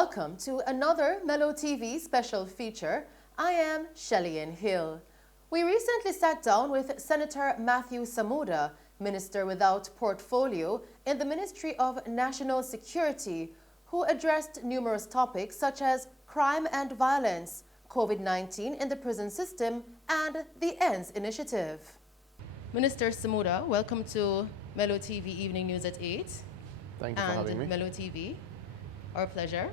Welcome to another Mellow TV special feature. I am Shelley-Ann Hill. We recently sat down with Senator Matthew Samuda, Minister without portfolio in the Ministry of National Security, who addressed numerous topics such as crime and violence, COVID-19 in the prison system, and the ENDS initiative. Minister Samuda, welcome to Mellow TV Evening News at 8. Thank you for having me. Mellow TV. Our pleasure.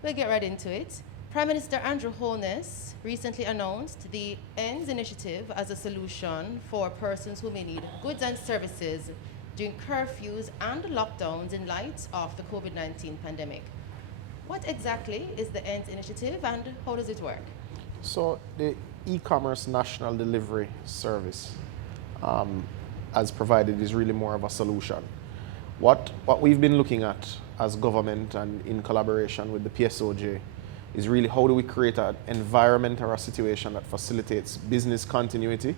We'll get right into it. Prime Minister Andrew Holness recently announced the ENDS initiative as a solution for persons who may need goods and services during curfews and lockdowns in light of the COVID-19 pandemic. What exactly is the ENDS initiative and how does it work? So the e-commerce national delivery service as provided is really more of a solution. What we've been looking at as government and in collaboration with the PSOJ is really how do we create an environment or a situation that facilitates business continuity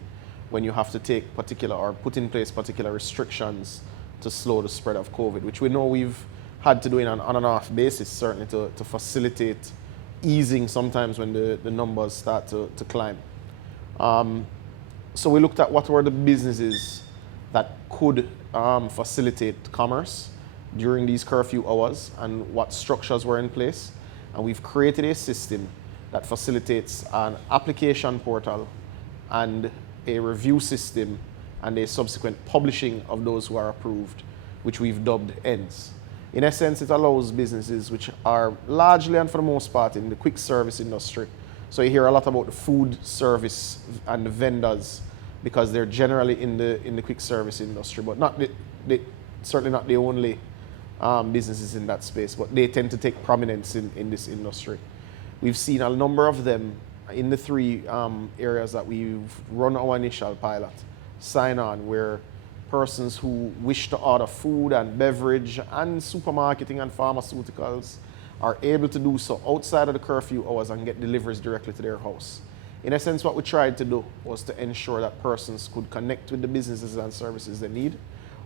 when you have to take particular or put in place particular restrictions to slow the spread of COVID, which we know we've had to do on and off basis, certainly to facilitate easing sometimes when the numbers start to climb. So we looked at what were the businesses that could facilitate commerce during these curfew hours and what structures were in place. And we've created a system that facilitates an application portal and a review system and a subsequent publishing of those who are approved, which we've dubbed ENDS. In essence, it allows businesses which are largely and for the most part in the quick service industry. So you hear a lot about the food service and the vendors because they're generally in the quick service industry, but not certainly not the only businesses in that space, but they tend to take prominence in this industry. We've seen a number of them in the three areas that we've run our initial pilot sign on, where persons who wish to order food and beverage and supermarketing and pharmaceuticals are able to do so outside of the curfew hours and get deliveries directly to their house. In essence, what we tried to do was to ensure that persons could connect with the businesses and services they need,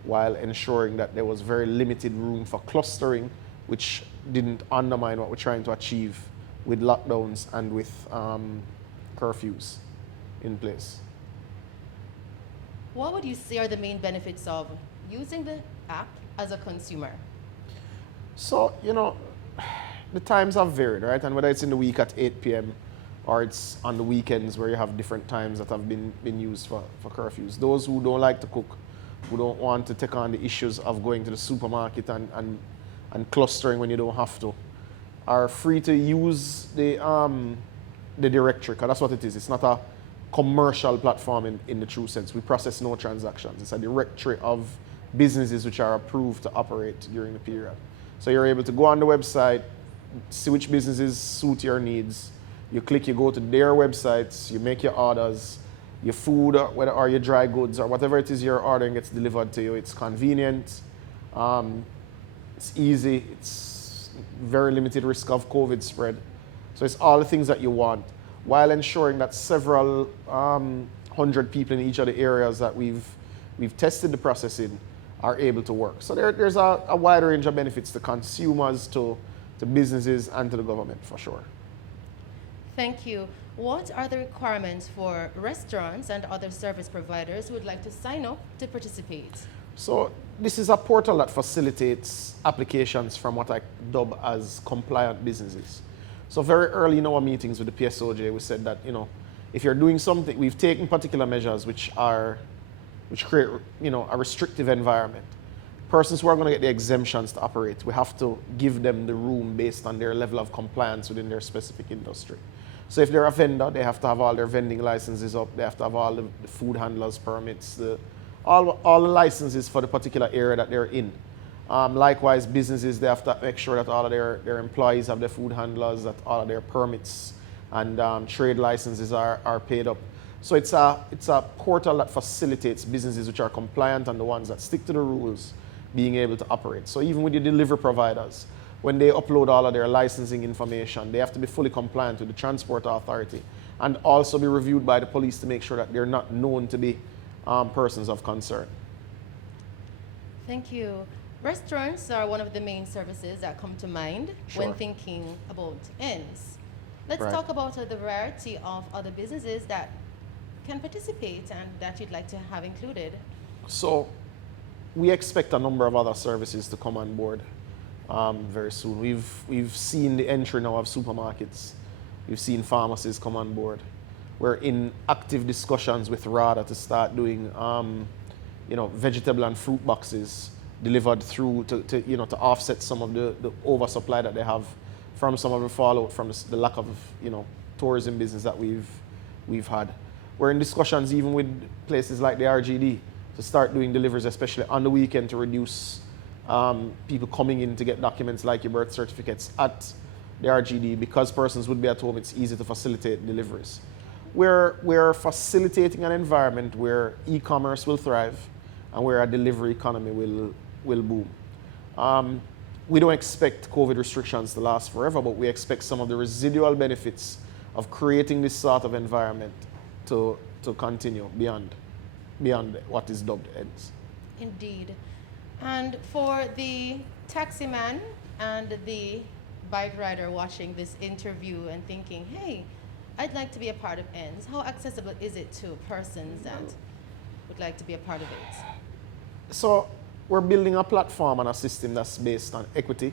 while ensuring that there was very limited room for clustering, which didn't undermine what we're trying to achieve with lockdowns and with curfews in place. What would you say are the main benefits of using the app as a consumer? So, the times have varied, right? And whether it's in the week at 8 p.m. or it's on the weekends where you have different times that have been used for curfews. Those who don't like to cook, who don't want to take on the issues of going to the supermarket and clustering when you don't have to, are free to use the directory, because that's what it is. It's not a commercial platform in the true sense. We process no transactions. It's a directory of businesses which are approved to operate during the period. So you're able to go on the website, see which businesses suit your needs. You click, you go to their websites, you make your orders, your food or your dry goods or whatever it is you're ordering gets delivered to you. It's convenient, it's easy, it's very limited risk of COVID spread. So it's all the things that you want, while ensuring that several hundred people in each of the areas that we've tested the process in are able to work. So there's a wide range of benefits to consumers, to businesses, and to the government for sure. Thank you. What are the requirements for restaurants and other service providers who would like to sign up to participate? So this is a portal that facilitates applications from what I dub as compliant businesses. So very early in our meetings with the PSOJ, we said that, if you're doing something, we've taken particular measures which create, a restrictive environment. Persons who are going to get the exemptions to operate, we have to give them the room based on their level of compliance within their specific industry. So if they're a vendor, they have to have all their vending licenses up, they have to have all the food handlers permits, all the licenses for the particular area that they're in. Likewise, businesses, they have to make sure that all of their employees have their food handlers, that all of their permits and trade licenses are paid up. So it's a portal that facilitates businesses which are compliant and the ones that stick to the rules being able to operate. So even with your delivery providers, when they upload all of their licensing information, they have to be fully compliant with the Transport Authority and also be reviewed by the police to make sure that they're not known to be persons of concern. Thank you. Restaurants are one of the main services that come to mind Sure. when thinking about ends. Let's Right. talk about the variety of other businesses that can participate and that you'd like to have included. So we expect a number of other services to come on board very soon. We've seen the entry now of supermarkets. We've seen pharmacies come on board. We're in active discussions with RADA to start doing vegetable and fruit boxes delivered through to offset some of the oversupply that they have from some of the fallout from the lack of tourism business that we've had. We're in discussions even with places like the RGD to start doing deliveries, especially on the weekend, to reduce people coming in to get documents like your birth certificates at the RGD. Because persons would be at home, it's easy to facilitate deliveries. We're facilitating an environment where e-commerce will thrive and where a delivery economy will boom. We don't expect COVID restrictions to last forever, but we expect some of the residual benefits of creating this sort of environment to continue beyond what is dubbed ends. Indeed. And for the taxi man and the bike rider watching this interview and thinking, hey, I'd like to be a part of ends, how accessible is it to persons that would like to be a part of it? So we're building a platform and a system that's based on equity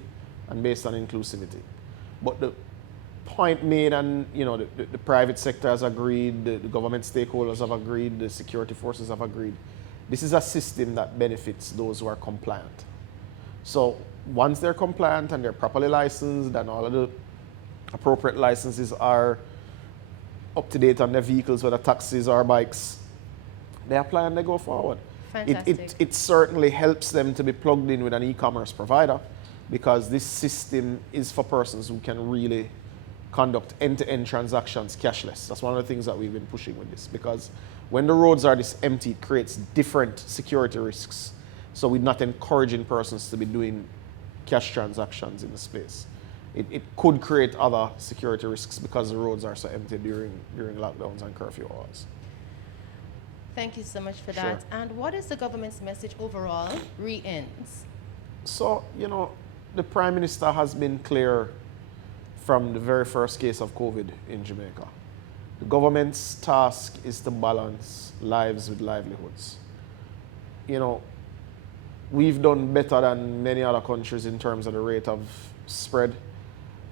and based on inclusivity. But the point made, and the private sector has agreed, the government stakeholders have agreed, the security forces have agreed. This is a system that benefits those who are compliant. So once they're compliant and they're properly licensed and all of the appropriate licenses are up to date on their vehicles, whether taxis or bikes, they apply and they go forward. Fantastic. It certainly helps them to be plugged in with an e-commerce provider, because this system is for persons who can really conduct end-to-end transactions cashless. That's one of the things that we've been pushing with this, because when the roads are this empty, it creates different security risks. So we're not encouraging persons to be doing cash transactions in the space. It could create other security risks because the roads are so empty during lockdowns and curfew hours. Thank you so much for Sure. that. And what is the government's message overall re-ends? So, the Prime Minister has been clear from the very first case of COVID in Jamaica. The government's task is to balance lives with livelihoods. We've done better than many other countries in terms of the rate of spread.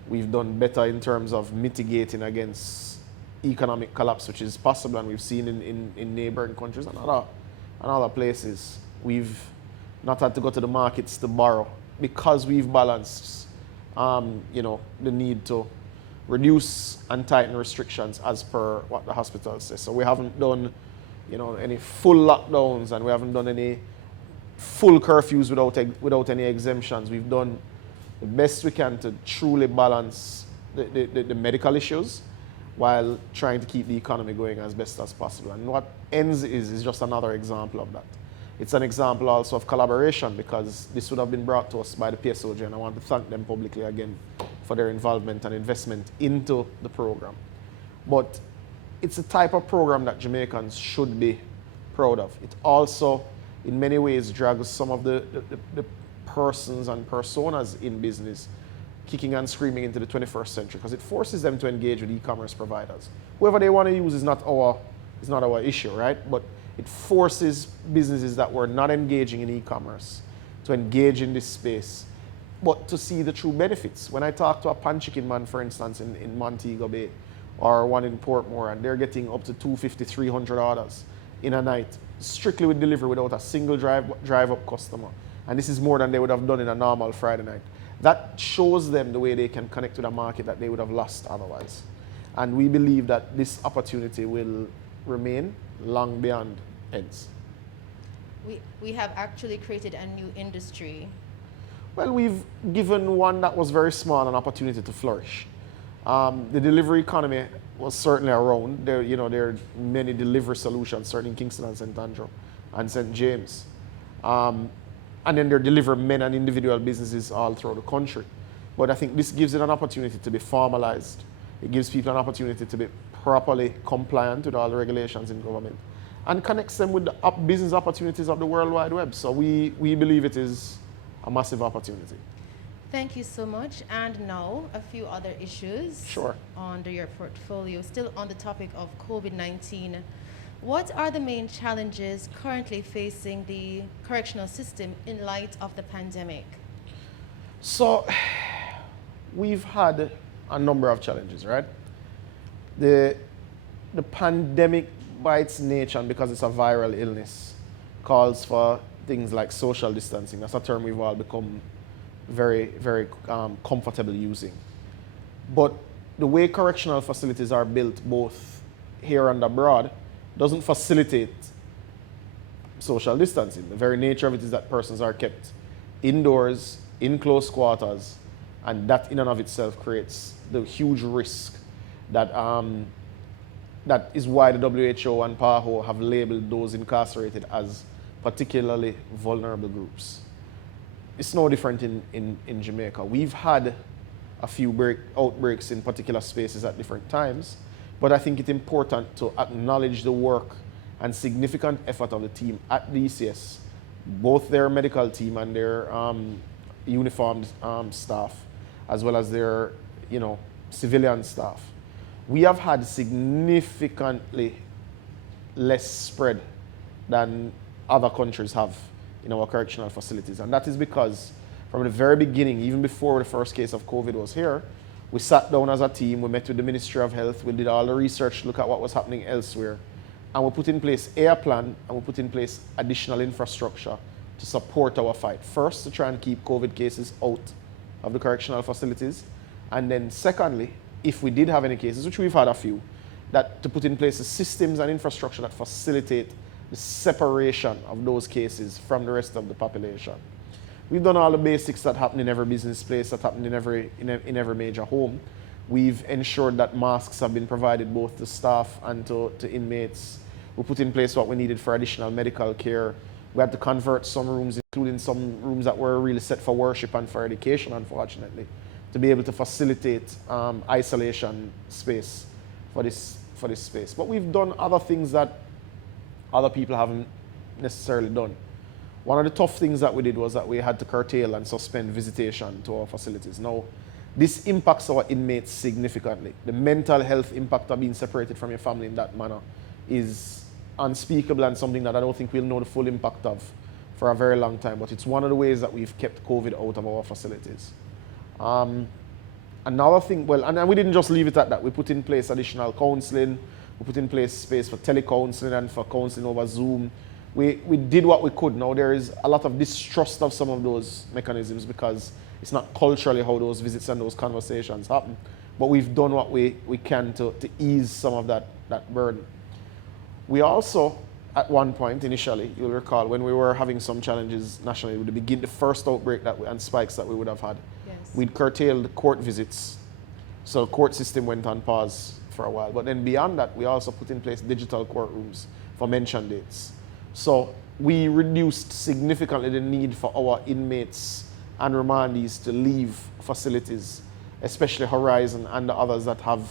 We've done better in terms of mitigating against economic collapse, which is possible, and we've seen in neighboring countries and other places. We've not had to go to the markets to borrow because we've balanced the need to reduce and tighten restrictions as per what the hospitals say. So we haven't done any full lockdowns, and we haven't done any full curfews without any exemptions. We've done the best we can to truly balance the medical issues while trying to keep the economy going as best as possible. And what ends is just another example of that. It's an example also of collaboration, because this would have been brought to us by the PSOJ, and I want to thank them publicly again for their involvement and investment into the program. But it's a type of program that Jamaicans should be proud of. It also, in many ways, drags some of the persons and personas in business kicking and screaming into the 21st century, because it forces them to engage with e-commerce providers. Whoever they want to use is not our issue, right? But it forces businesses that were not engaging in e-commerce to engage in this space, but to see the true benefits. When I talk to a pan chicken man, for instance, in Montego Bay, or one in Portmore, and they're getting up to 250, 300 orders in a night, strictly with delivery without a single drive-up customer. And this is more than they would have done in a normal Friday night. That shows them the way they can connect with a market that they would have lost otherwise. And we believe that this opportunity will remain long beyond ends. We have actually created a new industry. Well, we've given one that was very small an opportunity to flourish. The delivery economy was certainly around. There are many delivery solutions, certainly in Kingston and St. Andrew and St. James. And then there deliver men and individual businesses all throughout the country. But I think this gives it an opportunity to be formalized. It gives people an opportunity to be properly compliant with all the regulations in government, and connects them with the business opportunities of the World Wide Web. So we believe it is a massive opportunity. Thank you so much. And now, a few other issues Sure. under your portfolio. Still on the topic of COVID-19, what are the main challenges currently facing the correctional system in light of the pandemic? So, we've had a number of challenges, right? The pandemic, by its nature, and because it's a viral illness, calls for things like social distancing. That's a term we've all become very, very comfortable using. But the way correctional facilities are built, both here and abroad, doesn't facilitate social distancing. The very nature of it is that persons are kept indoors, in close quarters, and that in and of itself creates the huge risk that that is why the WHO and PAHO have labeled those incarcerated as particularly vulnerable groups. It's no different in Jamaica. We've had a few outbreaks in particular spaces at different times, but I think it's important to acknowledge the work and significant effort of the team at DCS, both their medical team and their uniformed staff, as well as their civilian staff. We have had significantly less spread than other countries have in our correctional facilities. And that is because from the very beginning, even before the first case of COVID was here, we sat down as a team, we met with the Ministry of Health, we did all the research to look at what was happening elsewhere, and we put in place a plan, and we put in place additional infrastructure to support our fight. First, to try and keep COVID cases out of the correctional facilities, and then secondly, if we did have any cases, which we've had a few, that to put in place the systems and infrastructure that facilitate the separation of those cases from the rest of the population. We've done all the basics that happen in every business place, that happen in every major home. We've ensured that masks have been provided both to staff and to inmates. We put in place what we needed for additional medical care. We had to convert some rooms, including some rooms that were really set for worship and for education, unfortunately, to be able to facilitate isolation space for this space. But we've done other things that other people haven't necessarily done. One of the tough things that we did was that we had to curtail and suspend visitation to our facilities. Now, this impacts our inmates significantly. The mental health impact of being separated from your family in that manner is unspeakable and something that I don't think we'll know the full impact of for a very long time. But it's one of the ways that we've kept COVID out of our facilities. Another thing, well, and we didn't just leave it at that. We put in place additional counseling. We put in place space for telecounseling and for counseling over Zoom. We did what we could. Now, there is a lot of distrust of some of those mechanisms because it's not culturally how those visits and those conversations happen. But we've done what we can to ease some of that burden. We also, at one point initially, you'll recall, when we were having some challenges nationally, with the first outbreak and spikes that we would have had, yes, we'd curtailed court visits. So the court system went on pause for a while. But then beyond that, we also put in place digital courtrooms for mention dates. So we reduced significantly the need for our inmates and remandees to leave facilities, especially Horizon and the others that have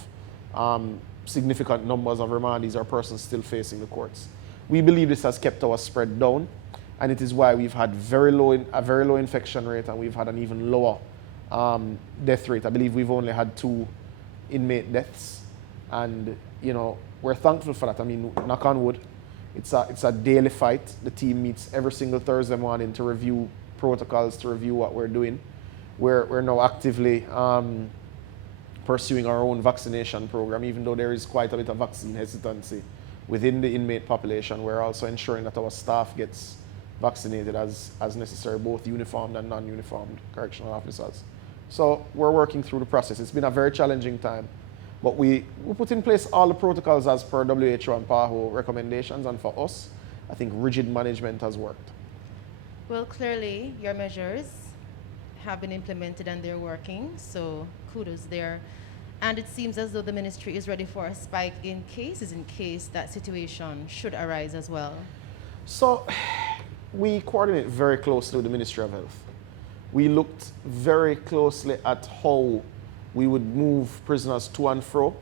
significant numbers of remandees or persons still facing the courts. We believe this has kept our spread down, and it is why we've had a very low infection rate, and we've had an even lower death rate. I believe we've only had 2 inmate deaths, and we're thankful for that. I mean, knock on wood, it's a daily fight. The team meets every single Thursday morning to review protocols, to review what we're doing. We're now actively pursuing our own vaccination program, even though there is quite a bit of vaccine hesitancy within the inmate population. We're also ensuring that our staff gets vaccinated as necessary, both uniformed and non-uniformed correctional officers. So we're working through the process. It's been a very challenging time, but we put in place all the protocols as per WHO and PAHO recommendations, and for us, I think rigid management has worked. Well, clearly, your measures have been implemented and they're working, so kudos there. And it seems as though the ministry is ready for a spike in cases in case that situation should arise as well. So we coordinate very closely with the Ministry of Health. We looked very closely at how we would move prisoners to and fro.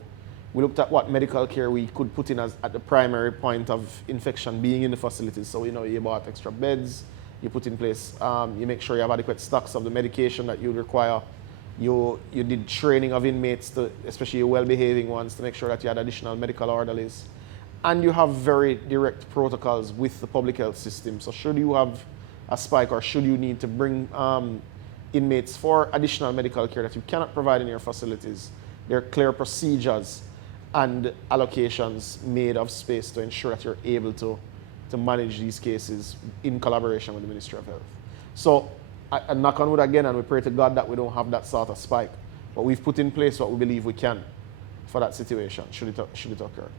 We looked at what medical care we could put in at the primary point of infection being in the facilities. So, you bought extra beds, you put in place. You make sure you have adequate stocks of the medication that you require. You did training of inmates, especially well-behaving ones, to make sure that you had additional medical orderlies. And you have very direct protocols with the public health system. So should you have a spike or should you need to bring inmates for additional medical care that you cannot provide in your facilities, there are clear procedures and allocations made of space to ensure that you're able to manage these cases in collaboration with the Ministry of Health. So I knock on wood again, and we pray to God that we don't have that sort of spike. But we've put in place what we believe we can for that situation, should it occur.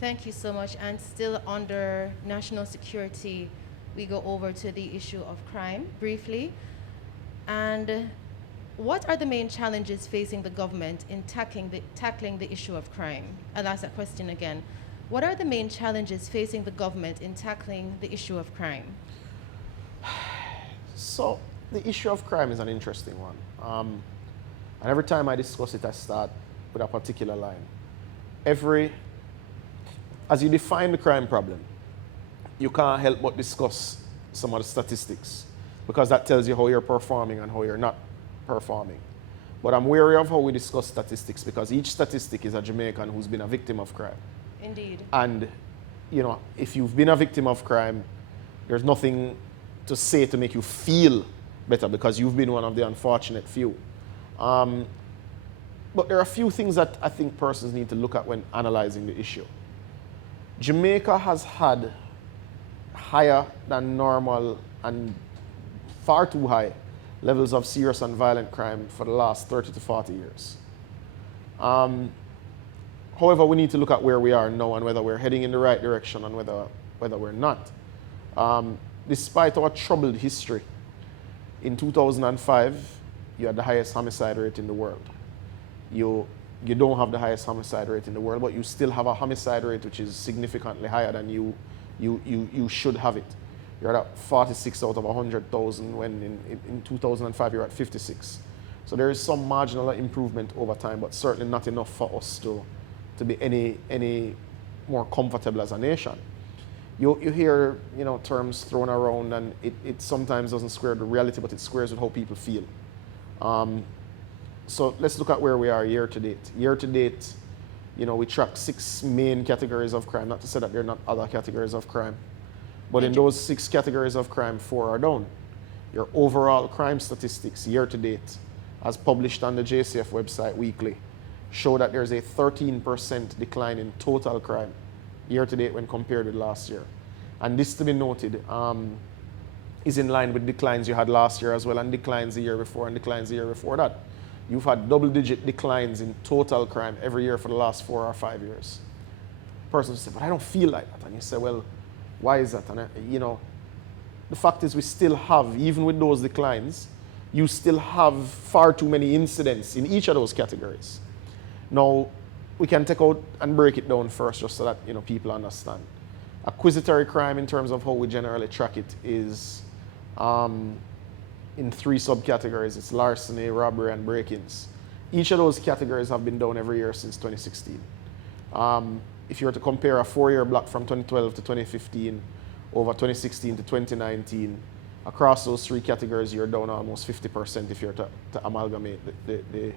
Thank you so much. And still under national security, we go over to the issue of crime briefly. And what are the main challenges facing the government in tackling the issue of crime? I'll ask that question again. What are the main challenges facing the government in tackling the issue of crime? So the issue of crime is an interesting one. And every time I discuss it, I start with a particular line. As you define the crime problem, you can't help but discuss some of the statistics, because that tells you how you're performing and how you're not performing. But I'm wary of how we discuss statistics, because each statistic is a Jamaican who's been a victim of crime. Indeed. And, if you've been a victim of crime, there's nothing to say to make you feel better, because you've been one of the unfortunate few. But there are a few things that I think persons need to look at when analyzing the issue. Jamaica has had higher than normal and far too high levels of serious and violent crime for the last 30 to 40 years. However, we need to look at where we are now and whether we're heading in the right direction and whether we're not. Despite our troubled history, in 2005, you had the highest homicide rate in the world. You don't have the highest homicide rate in the world, but you still have a homicide rate which is significantly higher than you should have it. You're at 46 out of 100,000 when in 2005 you're at 56. So there is some marginal improvement over time, but certainly not enough for us to be any more comfortable as a nation. You hear terms thrown around, and it sometimes doesn't square with the reality, but it squares with how people feel. So let's look at where we are year to date. Year to date, we track 6 main categories of crime. Not to say that there are not other categories of crime, but in those 6 categories of crime, 4 are down. Your overall crime statistics year to date, as published on the JCF website weekly, show that there's a 13% decline in total crime year to date when compared with last year. And this, to be noted, is in line with declines you had last year as well, and declines the year before, and declines the year before that. You've had double-digit declines in total crime every year for the last 4 or 5 years. Persons say, but I don't feel like that. And you say, well, why is that? And the fact is we still have, even with those declines, you still have far too many incidents in each of those categories. Now, we can take out and break it down first, just so that people understand. Acquisitory crime, in terms of how we generally track it, is in 3 subcategories. It's larceny, robbery, and break-ins. Each of those categories have been down every year since 2016. If you were to compare a 4-year block from 2012 to 2015 over 2016 to 2019, across those 3 categories, you're down almost 50% if you're to amalgamate the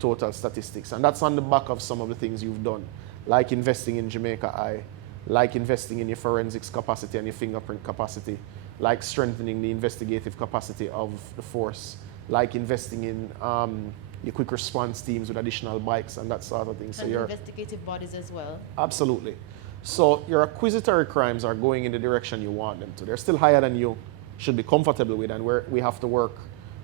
total statistics. And that's on the back of some of the things you've done, like investing in Jamaica Eye, like investing in your forensics capacity and your fingerprint capacity, like strengthening the investigative capacity of the force, like investing in your quick response teams with additional bikes and that sort of thing. And your investigative bodies as well. Absolutely. So your acquisitory crimes are going in the direction you want them to. They're still higher than you should be comfortable with, and we have to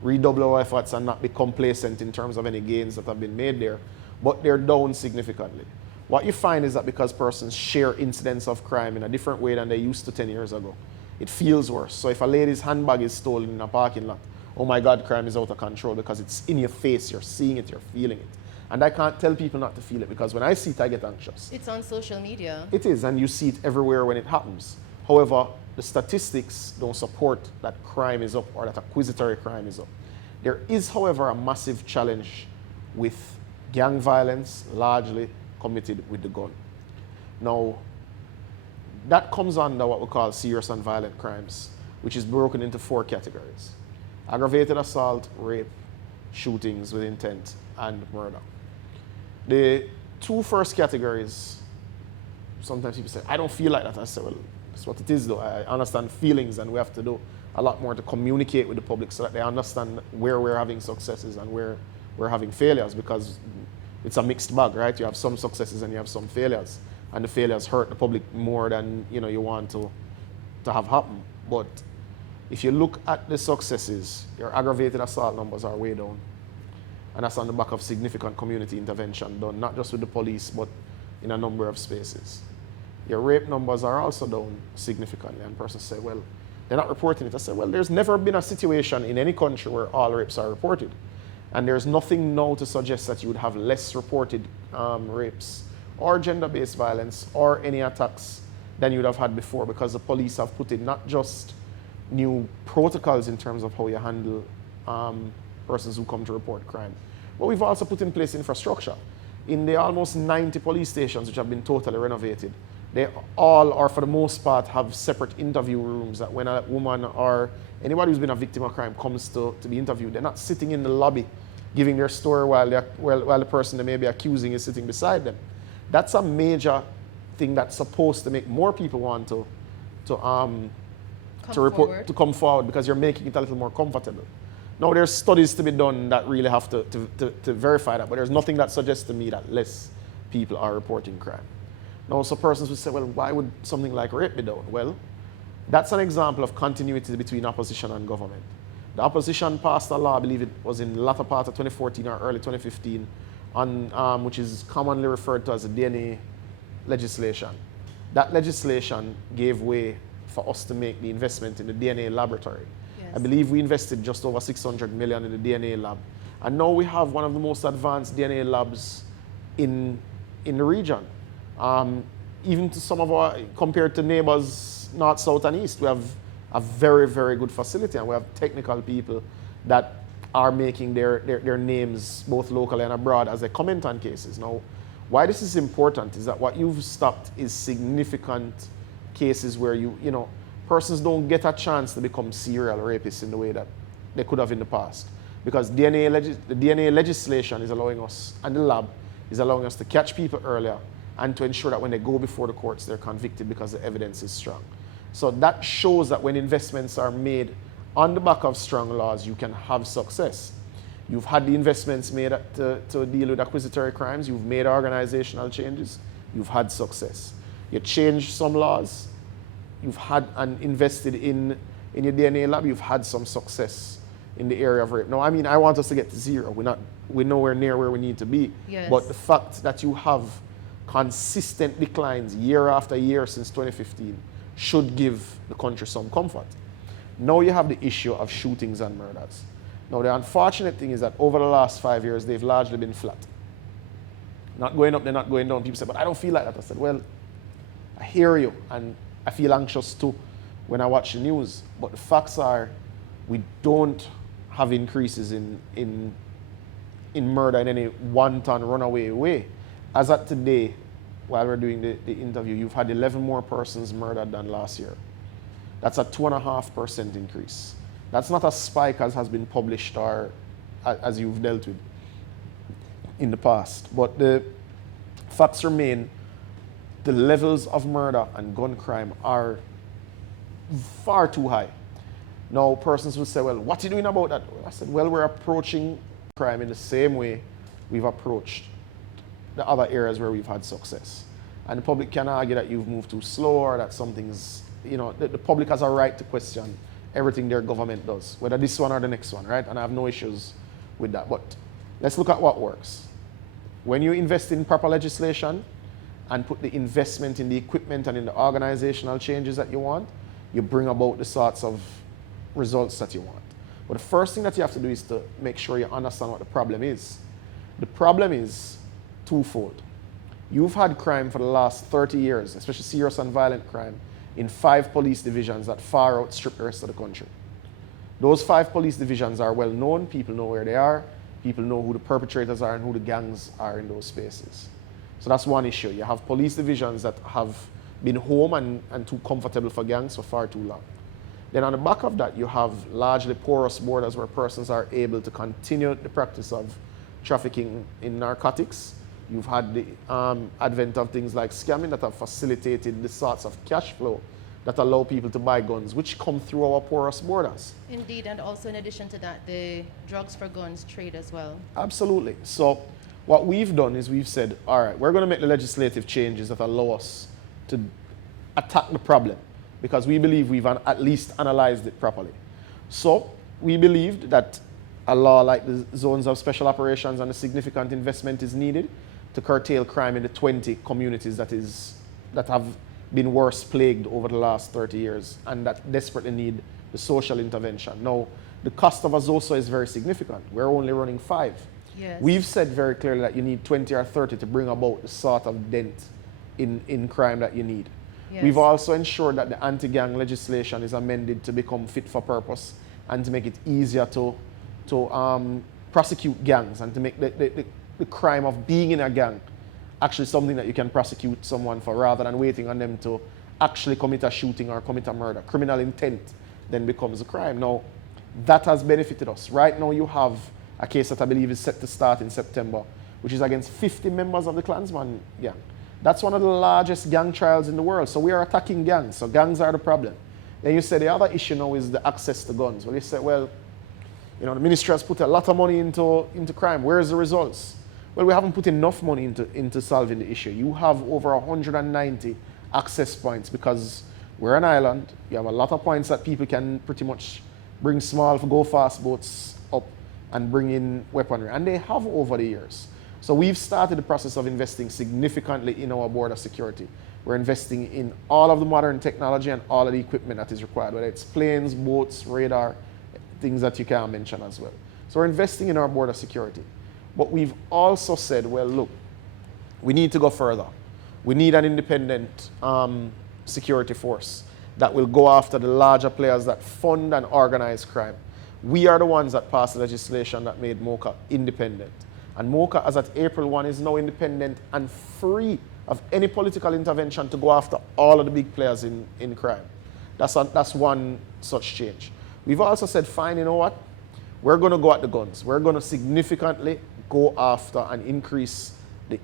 redouble our efforts and not be complacent in terms of any gains that have been made there. But they're down significantly. What you find is that because persons share incidents of crime in a different way than they used to 10 years ago, it feels worse. So if a lady's handbag is stolen in a parking lot, oh my God, crime is out of control, because it's in your face, you're seeing it, you're feeling it. And I can't tell people not to feel it, because when I see it, I get anxious. It's on social media. It is, and you see it everywhere when it happens. However, the statistics don't support that crime is up or that acquisitory crime is up. There is, however, a massive challenge with gang violence, largely committed with the gun. Now, that comes under what we call serious and violent crimes. which is broken into 4 categories: aggravated assault, rape, shootings with intent, and murder. The 2 first categories, sometimes people say, I don't feel like that. I say, well, that's what it is though. I understand feelings, and we have to do a lot more to communicate with the public so that they understand where we're having successes and where we're having failures, because it's a mixed bag, right? You have some successes and you have some failures, and the failures hurt the public more than you want to have happen. But if you look at the successes, your aggravated assault numbers are way down, and that's on the back of significant community intervention done, not just with the police, but in a number of spaces. Your rape numbers are also down significantly, and persons say, well, they're not reporting it. I say, well, there's never been a situation in any country where all rapes are reported. And there's nothing now to suggest that you would have less reported rapes or gender-based violence or any attacks than you would have had before, because the police have put in not just new protocols in terms of how you handle persons who come to report crime, but we've also put in place infrastructure. In the almost 90 police stations which have been totally renovated, they all, or for the most part, have separate interview rooms that when a woman or anybody who's been a victim of crime comes to be interviewed, they're not sitting in the lobby giving their story while the person they may be accusing is sitting beside them. That's a major thing that's supposed to make more people want to come forward, because you're making it a little more comfortable. Now, there's studies to be done that really have to verify that, but there's nothing that suggests to me that less people are reporting crime. Now, so persons would say, well, why would something like rape be done? Well, that's an example of continuity between opposition and government. The opposition passed a law, I believe it was in the latter part of 2014 or early 2015, on, which is commonly referred to as the DNA legislation. That legislation gave way for us to make the investment in the DNA laboratory. Yes. I believe we invested just over 600 million in the DNA lab. And now we have one of the most advanced DNA labs in the region. Even to some of our, compared to neighbors, north, south, and east, we have a very, very good facility, and we have technical people that are making their names both locally and abroad as they comment on cases. Now, why this is important is that what you've stopped is significant cases where persons don't get a chance to become serial rapists in the way that they could have in the past. Because the DNA legislation is allowing us, and the lab is allowing us to catch people earlier and to ensure that when they go before the courts, they're convicted because the evidence is strong. So that shows that when investments are made on the back of strong laws, you can have success. You've had the investments made to deal with acquisitory crimes. You've made organizational changes. You've had success. You changed some laws. You've had and invested in your DNA lab. You've had some success in the area of rape. Now, I mean, I want us to get to zero. We're nowhere near where we need to be. Yes. But the fact that you have consistent declines year after year since 2015 should give the country some comfort. Now you have the issue of shootings and murders. Now the unfortunate thing is that over the last 5 years, they've largely been flat. Not going up, they're not going down. People say, but I don't feel like that. I said, well, I hear you, and I feel anxious too when I watch the news. But the facts are, we don't have increases in murder in any one-ton runaway way. As at today, while we're doing the interview, you've had 11 more persons murdered than last year. That's a 2.5% increase. That's not a spike as has been published or as you've dealt with in the past. But the facts remain, the levels of murder and gun crime are far too high. Now, persons will say, well, what are you doing about that? I said, well, we're approaching crime in the same way we've approached the other areas where we've had success. And the public can argue that you've moved too slow or that something's, the public has a right to question everything their government does, whether this one or the next one, right? And I have no issues with that. But let's look at what works. When you invest in proper legislation and put the investment in the equipment and in the organizational changes that you want, you bring about the sorts of results that you want. But the first thing that you have to do is to make sure you understand what the problem is. The problem is twofold. You've had crime for the last 30 years, especially serious and violent crime, in 5 police divisions that far outstrip the rest of the country. Those 5 police divisions are well known, people know where they are, people know who the perpetrators are and who the gangs are in those spaces. So that's one issue. You have police divisions that have been home and too comfortable for gangs for far too long. Then on the back of that, you have largely porous borders where persons are able to continue the practice of trafficking in narcotics. You've had the advent of things like scamming that have facilitated the sorts of cash flow that allow people to buy guns, which come through our porous borders. Indeed, and also in addition to that, the drugs for guns trade as well. Absolutely. So what we've done is we've said, all right, we're going to make the legislative changes that allow us to attack the problem, because we believe we've at least analyzed it properly. So we believed that a law like the zones of special operations and a significant investment is needed to curtail crime in the 20 communities that have been worse plagued over the last 30 years and that desperately need the social intervention. Now, the cost of a ZOSA is very significant. We're only running 5. Yes. We've said very clearly that you need 20 or 30 to bring about the sort of dent in crime that you need. Yes. We've also ensured that the anti-gang legislation is amended to become fit for purpose and to make it easier to prosecute gangs and to make the crime of being in a gang actually something that you can prosecute someone for, rather than waiting on them to actually commit a shooting or commit a murder. Criminal intent then becomes a crime. Now, that has benefited us. Right now you have a case that I believe is set to start in September, which is against 50 members of the Klansman gang. That's one of the largest gang trials in the world. So we are attacking gangs. So gangs are the problem. Then you say the other issue now is the access to guns. Well, you say, well, you know, the ministry has put a lot of money into crime. Where's the results? Well, we haven't put enough money into solving the issue. You have over 190 access points because we're an island. You have a lot of points that people can pretty much bring small, go fast boats up and bring in weaponry. And they have over the years. So we've started the process of investing significantly in our border security. We're investing in all of the modern technology and all of the equipment that is required, whether it's planes, boats, radar, things that you can mention as well. So we're investing in our border security. But we've also said, well, look, we need to go further. We need an independent security force that will go after the larger players that fund and organize crime. We are the ones that passed the legislation that made MOCA independent. And MOCA, as at April 1, is now independent and free of any political intervention to go after all of the big players in crime. That's one such change. We've also said, fine, you know what? We're going to go at the guns. We're going to significantly go after and increase the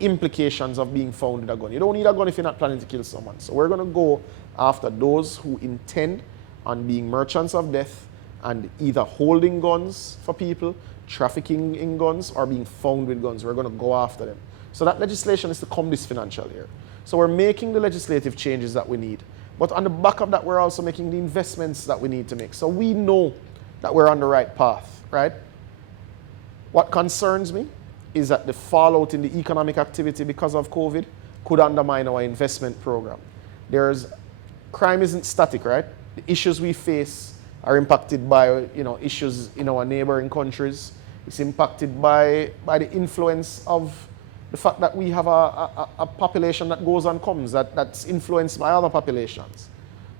implications of being found with a gun. You don't need a gun if you're not planning to kill someone. So we're going to go after those who intend on being merchants of death and either holding guns for people, trafficking in guns, or being found with guns. We're going to go after them. So that legislation is to come this financial year. So we're making the legislative changes that we need. But on the back of that, we're also making the investments that we need to make. So we know that we're on the right path, right? What concerns me is that the fallout in the economic activity because of COVID could undermine our investment program. Crime isn't static, right? The issues we face are impacted by, issues in our neighboring countries. It's impacted by the influence of the fact that we have a population that goes and comes, that's influenced by other populations.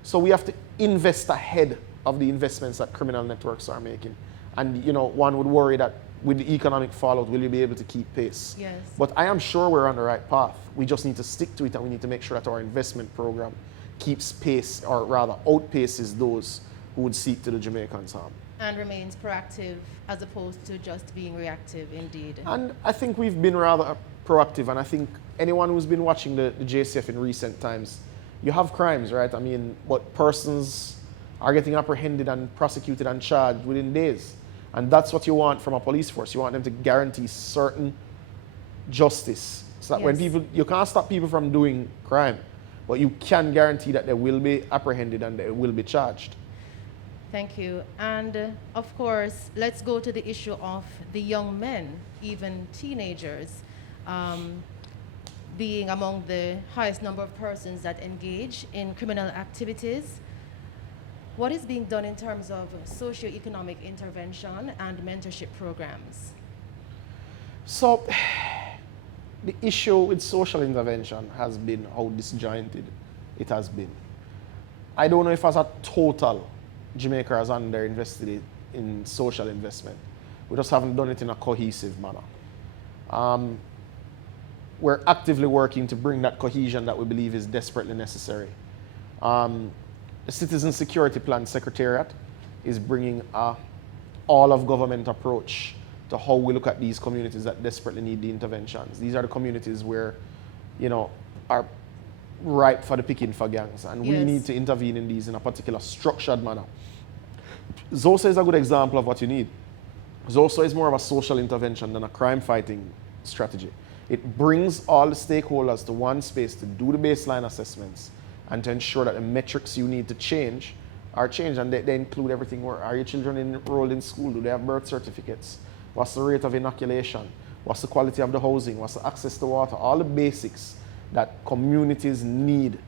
So we have to invest ahead of the investments that criminal networks are making. And, one would worry that with the economic fallout, will you be able to keep pace? Yes. But I am sure we're on the right path. We just need to stick to it, and we need to make sure that our investment program keeps pace, or rather outpaces those who would seek to the Jamaicans' harm. And remains proactive as opposed to just being reactive, indeed. And I think we've been rather proactive, and I think anyone who's been watching the JCF in recent times, you have crimes, right? I mean, but persons are getting apprehended and prosecuted and charged within days. And that's what you want from a police force. You want them to guarantee certain justice. So that when you can't stop people from doing crime, but you can guarantee that they will be apprehended and they will be charged. Thank you. And of course, let's go to the issue of the young men, even teenagers, being among the highest number of persons that engage in criminal activities. What is being done in terms of socio-economic intervention and mentorship programs? So, the issue with social intervention has been how disjointed it has been. I don't know if as a total, Jamaica has underinvested in social investment. We just haven't done it in a cohesive manner. We're actively working to bring that cohesion that we believe is desperately necessary. The Citizen Security Plan Secretariat is bringing a all of government approach to how we look at these communities that desperately need the interventions. These are the communities where, are ripe for the picking for gangs, and we need to intervene in these in a particular structured manner. Zosa is a good example of what you need. Zosa is more of a social intervention than a crime fighting strategy. It brings all the stakeholders to one space to do the baseline assessments and to ensure that the metrics you need to change are changed, and they include everything. Where are your children enrolled in school? Do they have birth certificates? What's the rate of inoculation? What's the quality of the housing? What's the access to water? All the basics that communities need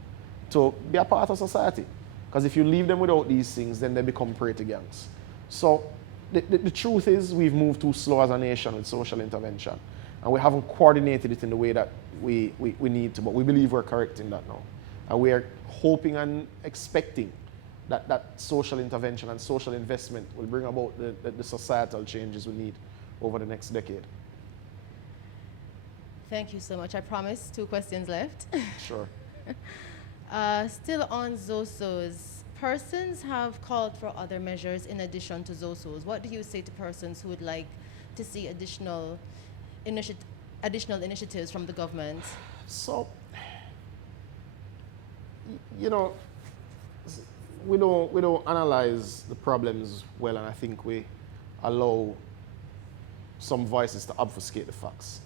to be a part of society. Because if you leave them without these things, then they become prey to gangs. So the truth is we've moved too slow as a nation with social intervention. And we haven't coordinated it in the way that we need to, but we believe we're correcting that now. And we are hoping and expecting that social intervention and social investment will bring about the societal changes we need over the next decade. Thank you so much. I promise 2 questions left. Sure. Still on ZOSOs, persons have called for other measures in addition to ZOSOs. What do you say to persons who would like to see additional initiatives from the government? So, we don't analyze the problems well, and I think we allow some voices to obfuscate the facts.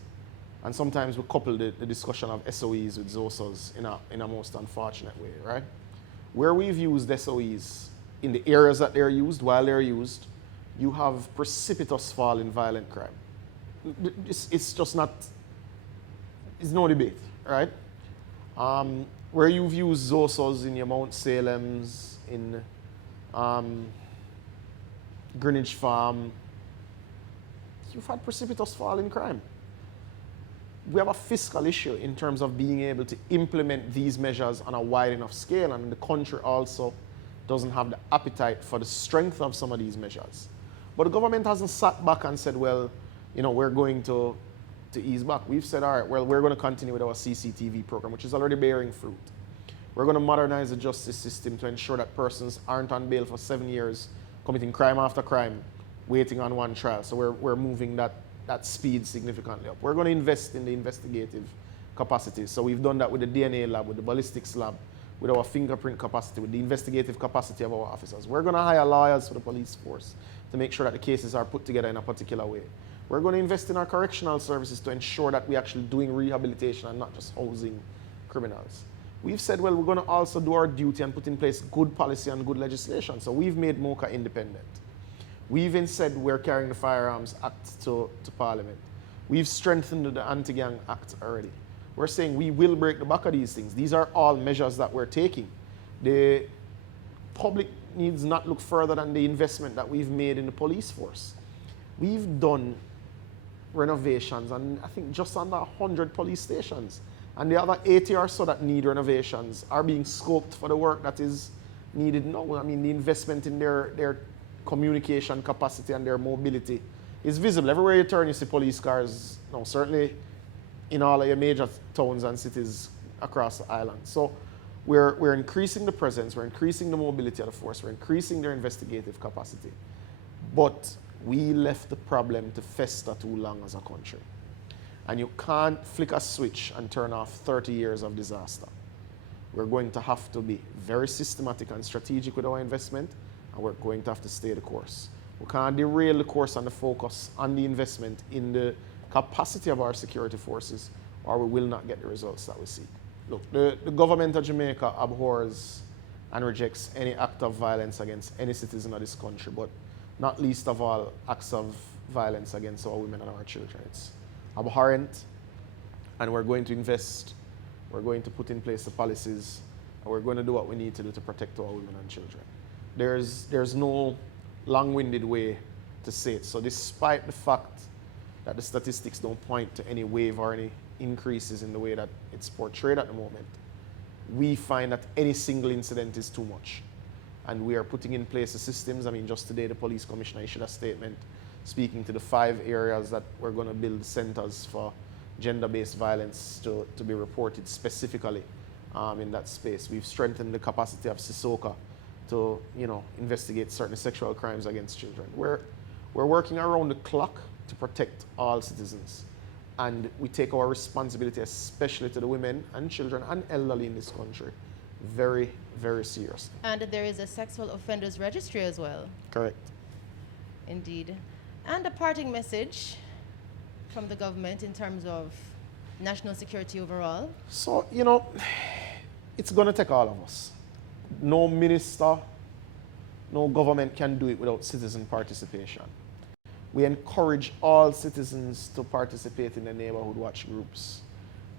And sometimes we couple the discussion of SOEs with ZOSOs in a most unfortunate way, right? Where we've used SOEs in the areas that they're used, while they're used, you have precipitous fall in violent crime. It's just not, it's no debate, right? Where you've used ZOSOs in your Mount Salem's, in Greenwich Farm, you've had precipitous fall in crime. We have a fiscal issue in terms of being able to implement these measures on a wide enough scale, and the country also doesn't have the appetite for the strength of some of these measures. But the government hasn't sat back and said, well, we're going to ease back. We've said, all right, well, we're going to continue with our CCTV program, which is already bearing fruit. We're going to modernize the justice system to ensure that persons aren't on bail for 7 years, committing crime after crime, waiting on one trial. So we're moving that speed significantly up. We're going to invest in the investigative capacity. So we've done that with the DNA lab, with the ballistics lab, with our fingerprint capacity, with the investigative capacity of our officers. We're going to hire lawyers for the police force to make sure that the cases are put together in a particular way. We're going to invest in our correctional services to ensure that we're actually doing rehabilitation and not just housing criminals. We've said, well, we're going to also do our duty and put in place good policy and good legislation. So we've made MOCA independent. We even said we're carrying the Firearms Act to Parliament. We've strengthened the Anti-Gang Act already. We're saying we will break the back of these things. These are all measures that we're taking. The public needs not look further than the investment that we've made in the police force. We've done renovations, and I think just under 100 police stations. And the other 80 or so that need renovations are being scoped for the work that is needed now. I mean, the investment in their communication capacity and their mobility is visible. Everywhere you turn, you see police cars, certainly in all of your major towns and cities across the island. So we're increasing the presence, we're increasing the mobility of the force, we're increasing their investigative capacity. But we left the problem to fester too long as a country. And you can't flick a switch and turn off 30 years of disaster. We're going to have to be very systematic and strategic with our investment, and we're going to have to stay the course. We can't derail the course and the focus on the investment in the capacity of our security forces, or we will not get the results that we seek. Look, the government of Jamaica abhors and rejects any act of violence against any citizen of this country, but not least of all acts of violence against our women and our children. It's abhorrent, and we're going to invest, we're going to put in place the policies, and we're going to do what we need to do to protect our women and children. There's no long-winded way to say it. So despite the fact that the statistics don't point to any wave or any increases in the way that it's portrayed at the moment, we find that any single incident is too much. And we are putting in place the systems. I mean, just today the police commissioner issued a statement speaking to the 5 areas that we're going to build centers for gender-based violence to be reported specifically in that space. We've strengthened the capacity of CISOCA to, investigate certain sexual crimes against children. We're working around the clock to protect all citizens. And we take our responsibility, especially to the women and children and elderly in this country, very, very seriously. And there is a sexual offenders registry as well. Correct. Indeed. And a parting message from the government in terms of national security overall? So, it's going to take all of us. No minister, no government can do it without citizen participation. We encourage all citizens to participate in the neighborhood watch groups,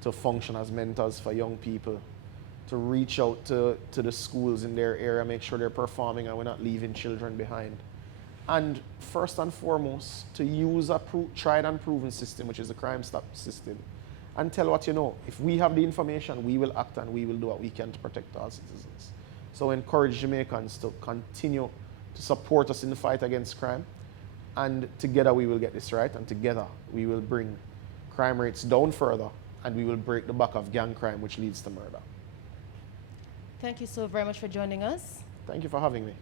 to function as mentors for young people, to reach out to the schools in their area, make sure they're performing and we're not leaving children behind. And first and foremost, to use a tried and proven system, which is the Crime Stop system, and tell what you know. If we have the information, we will act and we will do what we can to protect our citizens. So encourage Jamaicans to continue to support us in the fight against crime. And together we will get this right, and together we will bring crime rates down further, and we will break the back of gang crime, which leads to murder. Thank you so very much for joining us. Thank you for having me.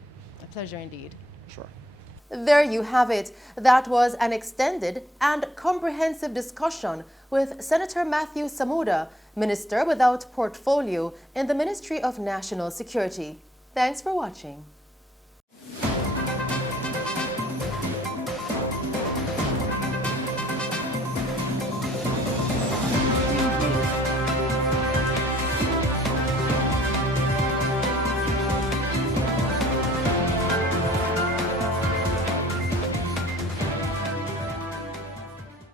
A pleasure indeed. Sure. There you have it. That was an extended and comprehensive discussion with Senator Matthew Samuda, Minister without Portfolio in the Ministry of National Security. Thanks for watching.